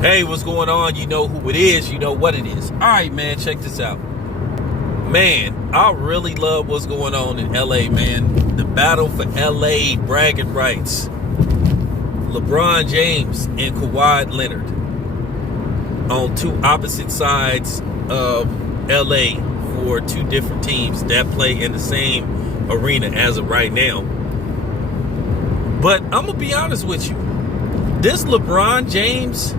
Hey, what's going on? You know who it is. You know what it is. All right, man, check this out. Man, I really love what's going on in LA, man. The battle for LA bragging rights. LeBron James and Kawhi Leonard on two opposite sides of LA for two different teams that play in the same arena as of right now. But I'm going to be honest with you. This LeBron James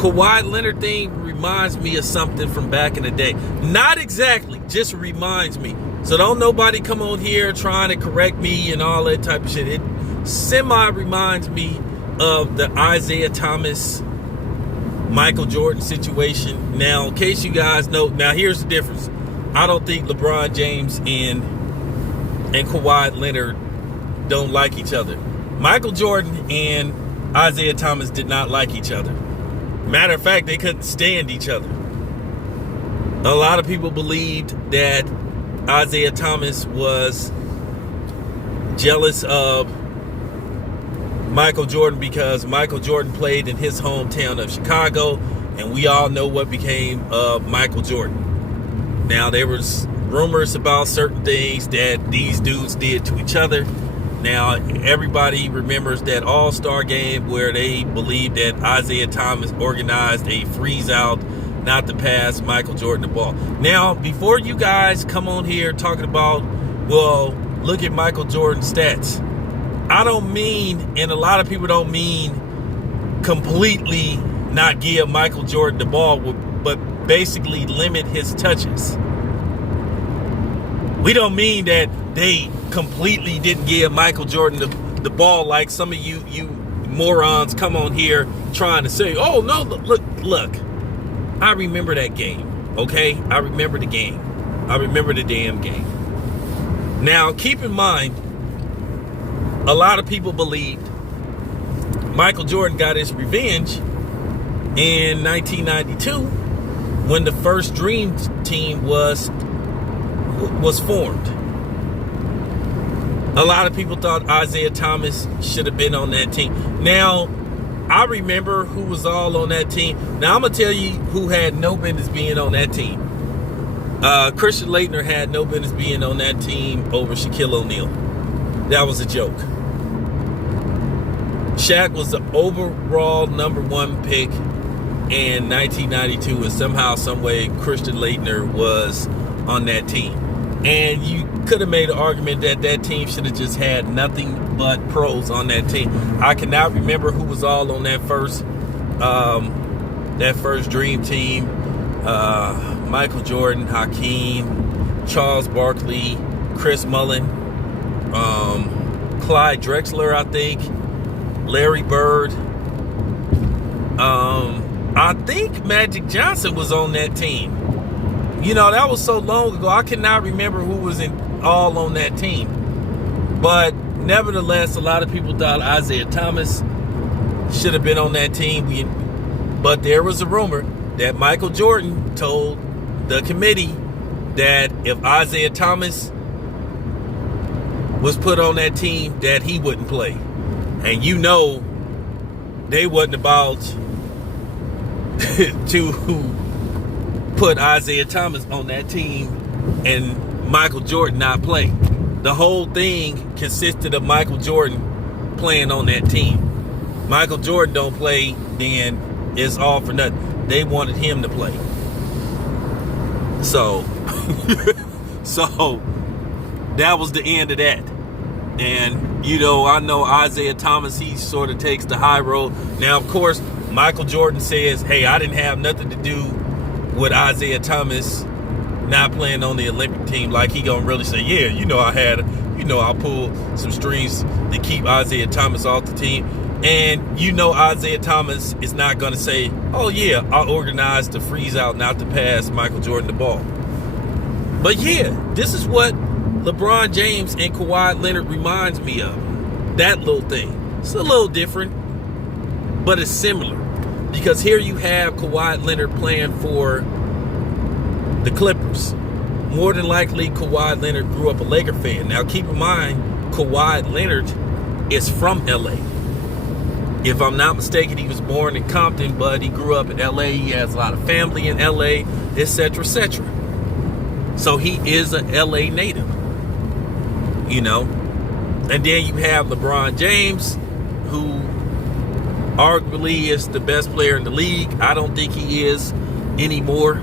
Kawhi Leonard thing reminds me of something from back in the day. Not exactly, just reminds me. So don't nobody come on here trying to correct me and all that type of shit. It semi reminds me of the Isaiah Thomas, Michael Jordan situation. Now, in case you guys know, now here's the difference. I don't think LeBron James and Kawhi Leonard don't like each other. Michael Jordan and Isaiah Thomas did not like each other. Matter of fact, they couldn't stand each other. A lot of people believed that Isaiah Thomas was jealous of Michael Jordan because Michael Jordan played in his hometown of Chicago, and we all know what became of Michael Jordan. Now, there was rumors about certain things that these dudes did to each other. Now, everybody remembers that All-Star game where they believed that Isaiah Thomas organized a freeze-out not to pass Michael Jordan the ball. Now, before you guys come on here talking about, well, look at Michael Jordan's stats. I don't mean, and a lot of people don't mean completely not give Michael Jordan the ball, but basically limit his touches. We don't mean that they completely didn't give Michael Jordan the ball like some of you morons come on here trying to say, oh, no, look. I remember that game, okay? I remember the game. I remember the damn game. Now, keep in mind, a lot of people believed Michael Jordan got his revenge in 1992 when the first Dream Team was formed. A lot of people thought Isaiah Thomas should have been on that team. Now, I remember who was all on that team. Now, I'm going to tell you who had no business being on that team. Christian Laettner had no business being on that team over Shaquille O'Neal. That was a joke. Shaq was the overall #1 pick in 1992, and somehow, some way, Christian Laettner was on that team. And you could have made an argument that that team should have just had nothing but pros on that team. I cannot remember who was all on that first Dream Team. Michael Jordan, Hakeem, Charles Barkley, Chris Mullin, Clyde Drexler, I think, Larry Bird. I think Magic Johnson was on that team. You know, that was so long ago, I cannot remember who was all on that team. But nevertheless, a lot of people thought Isaiah Thomas should have been on that team. But there was a rumor that Michael Jordan told the committee that if Isaiah Thomas was put on that team, that he wouldn't play. And you know, they wasn't about to put Isaiah Thomas on that team and Michael Jordan not play. The whole thing consisted of Michael Jordan playing on that team. Michael Jordan don't play, then it's all for nothing. They wanted him to play. So that was the end of that. And, you know, I know Isaiah Thomas, he sort of takes the high road. Now, of course, Michael Jordan says, hey, I didn't have nothing to do with Isaiah Thomas not playing on the Olympic team. Like, he gonna really say, yeah, I pulled some strings to keep Isaiah Thomas off the team. And Isaiah Thomas is not gonna say, oh yeah, I organized to freeze out not to pass Michael Jordan the ball. But yeah, this is what LeBron James and Kawhi Leonard reminds me of. That little thing. It's a little different, but it's similar. Because here you have Kawhi Leonard playing for the Clippers. More than likely, Kawhi Leonard grew up a Laker fan. Now, keep in mind, Kawhi Leonard is from LA. If I'm not mistaken, he was born in Compton, but he grew up in LA. He has a lot of family in LA, etc., etc. So he is a LA native, you know. And then you have LeBron James, who arguably is the best player in the league. I don't think he is anymore,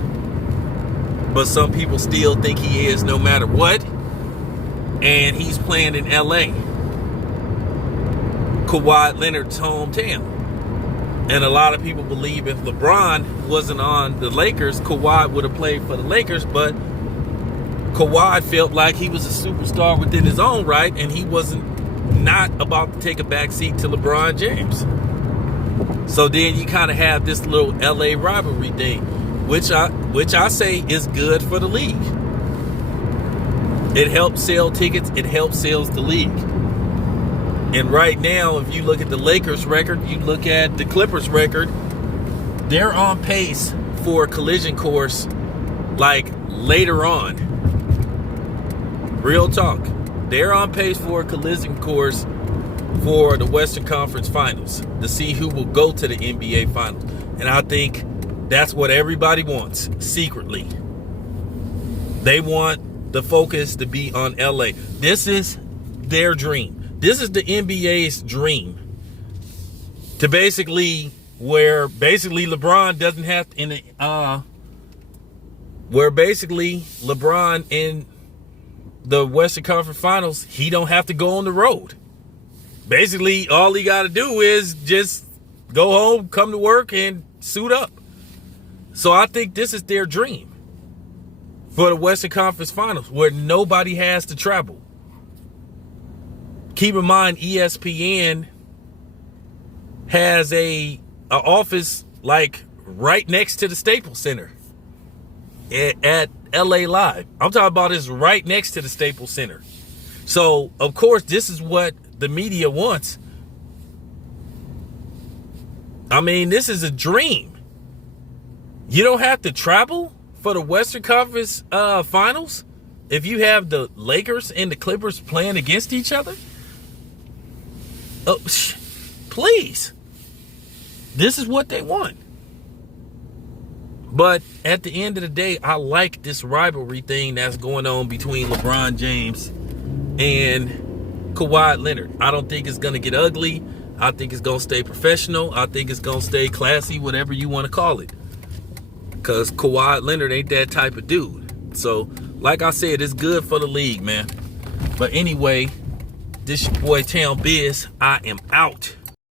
but some people still think he is no matter what. And he's playing in LA, Kawhi Leonard's hometown. And a lot of people believe if LeBron wasn't on the Lakers, Kawhi would have played for the Lakers, but Kawhi felt like he was a superstar within his own right, and he wasn't not about to take a backseat to LeBron James. So then you kind of have this little LA rivalry thing, which I say is good for the league. It helps sell tickets. It helps sales the league. And right now, if you look at the Lakers record, you look at the Clippers record, they're on pace for a collision course like later on. Real talk. They're on pace for a collision course for the Western Conference Finals to see who will go to the NBA Finals. And I think that's what everybody wants secretly. They want the focus to be on LA. This is their dream. This is the NBA's dream. To basically where LeBron doesn't have where basically LeBron in the Western Conference Finals, he don't have to go on the road. Basically, all he got to do is just go home, come to work, and suit up. So I think this is their dream for the Western Conference Finals, where nobody has to travel. Keep in mind, ESPN has a office like right next to the Staples Center at LA Live. I'm talking about it's right next to the Staples Center. So, of course, this is what the media wants. I mean, this is a dream. You don't have to travel for the Western Conference Finals if you have the Lakers and the Clippers playing against each other. Oh, please. This is what they want. But at the end of the day, I like this rivalry thing that's going on between LeBron James and Kawhi Leonard. I don't think it's going to get ugly. I think it's going to stay professional. I think it's going to stay classy, whatever you want to call it. Because Kawhi Leonard ain't that type of dude. So, like I said, it's good for the league, man. But anyway, this your boy Town Biz. I am out.